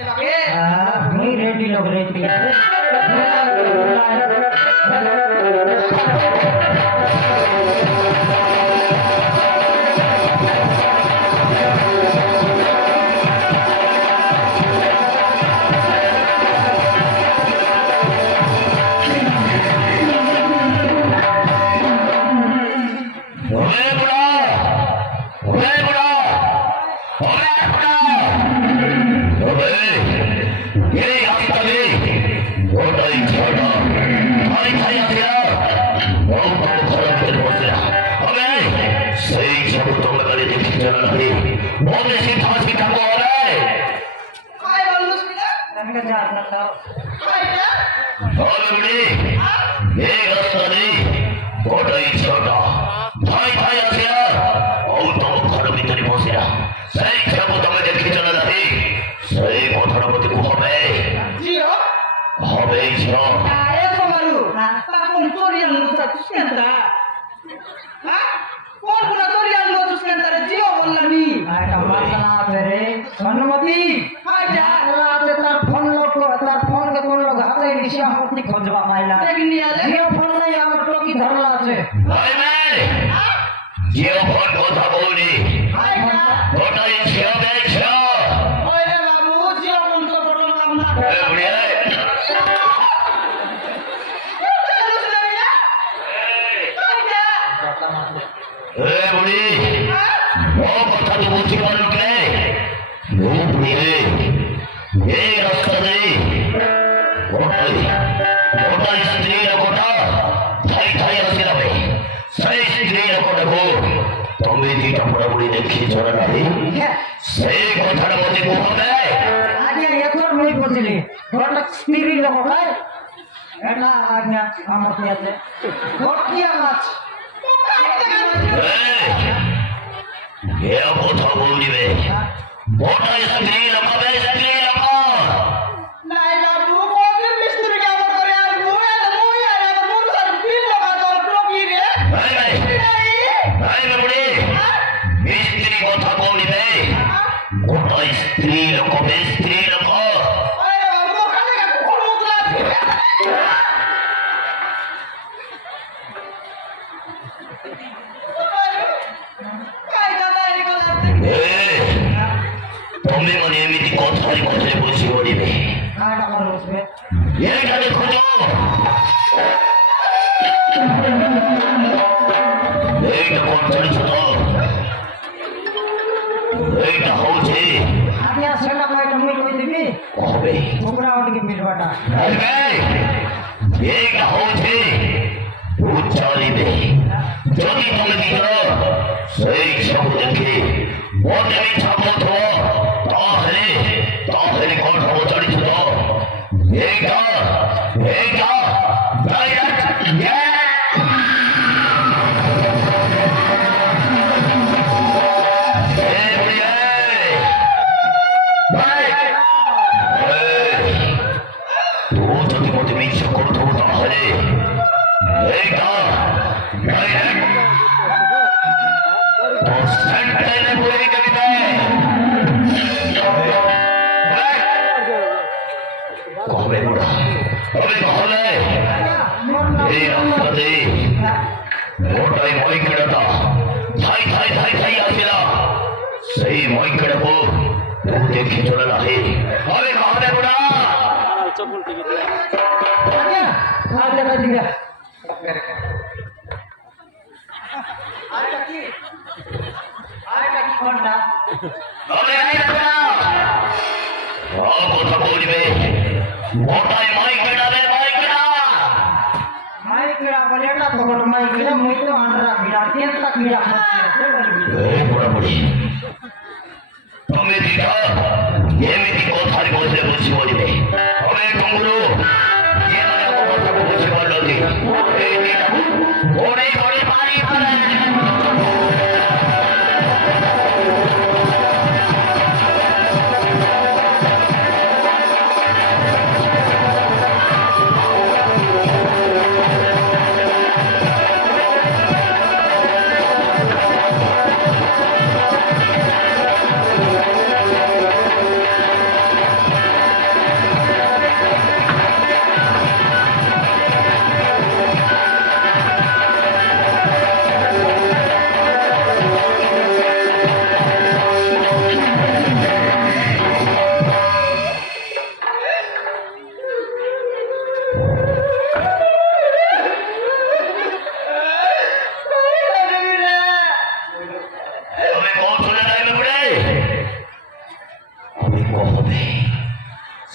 नहीं रेडी लोग रेडी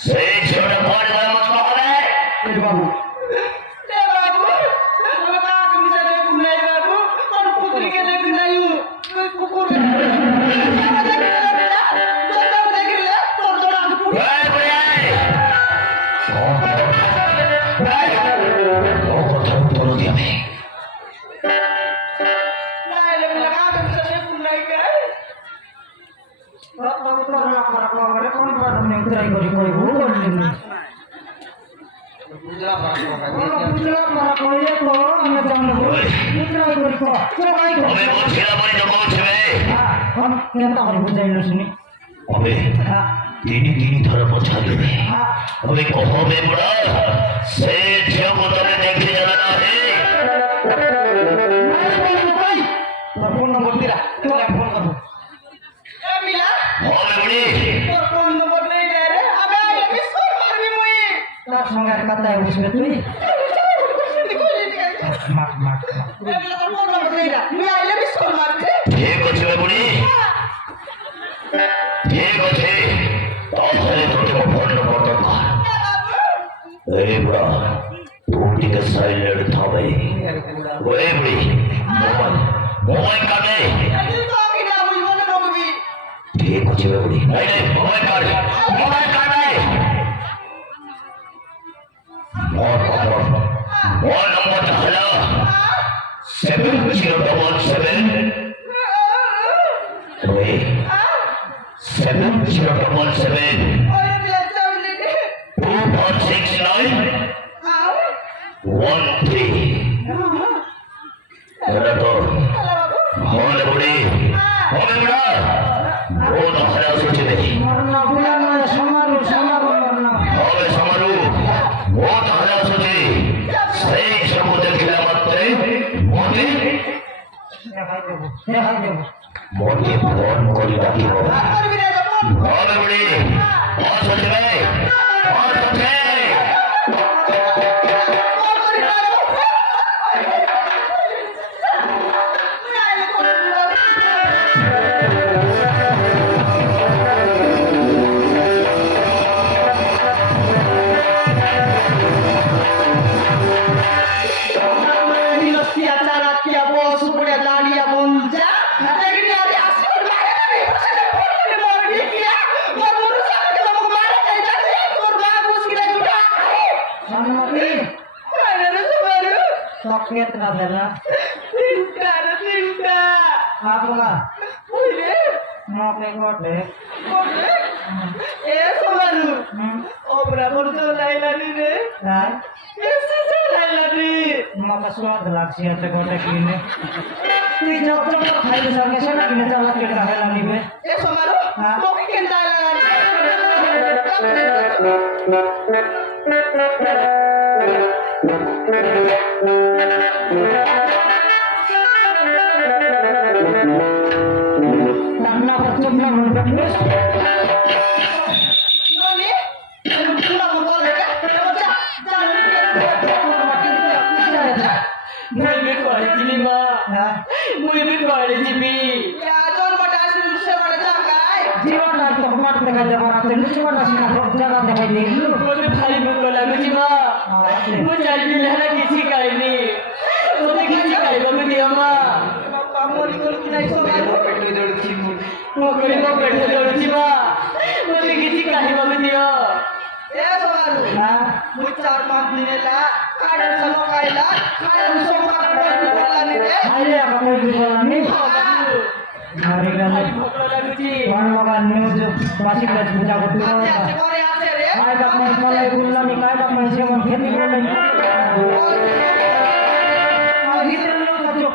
সেই ছোট বড় মত হবে এই বাবু তিনি ধরে পছাবে আমি কহবে বুড়া সে ঝিও को तने देखी जाना है फोन नंबर तेरा चल फोन कर ए मिला हो बुड़ी तोर फोन नंबर नहीं दे रे अबे मिस कॉल मार भी मुई तार संगार कता है उसमें तू मार मार ए मिला तोर फोन नंबर नहीं दे मैं आइले मिस कॉल मार दे ठीक আছে বুড়ি ঠিক আছে তাহলে তোকে ফোন নম্বর দরকার এই বুড়া তুই সাইলেন্ট থাকবে ওই বুড়ি মোবাইল কাটে अरे तो अभी ना मुझे बोले रोकबी ठीक আছে বুড়ি নাই নাই মোবাইল কাটে মোর নম্বর হলো 7077 ওই 7077 और मिला चावली दे 2469 आओ 13 এটা তো হলে বুড়ি হবে বুড়া ও তো হারা সোচে দেখি मरना बुला ना समारो समारो मरना হবে সমারু ও তো হারা সোচে সেই সব দেখিলা মাত্রে মনে দেখাই দেব মনে ফোন করি রাখিব और भी ना फोन হবে বুড়ি ও সোচবে ও সোচে चॉकलेट ना देना आप बोला मौके कोटे ए समारू ओबरा पर तो लाइला नी रे यार ऐसे से लाइला नी मौका स्वाद लागसी है तो कोटे कीने तू जब जब खाई तो संगे से ना कीने चला के रहा है लानी में ए समारू तो की केंदा करना पर तुम ना मन बैठे नोनी पूरा बोल ले जा मुई भी कॉलेज ली मां हां मुई भी कॉलेज भी या जोन बटा से बड़ा जा काय जीवन ना तो मत देखा जब आते नीचे वाला सीना जगह दिखाई दे बोले भाई मुको लागुची मां मु जाई भी लहरा किसी काईनी तोते किसी काई बम दिया मां बापा मोरी को नहीं समारू पेट्रोल जोड़ची मु कोई तो पेट्रोल जोड़ची मां बोले किसी काई बम दिया ए समारू हां मुझ 4-5 दिन ला काडे सलो कायला काडे सो बोला नी रे अरे कामो बोला नहीं मारे गाने मुको लागुची वन बाबा न्यूज बासिक का पूजा करते हैं ऐसे करे आते रे काय का मन मला बोलला मी काय का मन से मन खेती बोलला इधर लोग का जो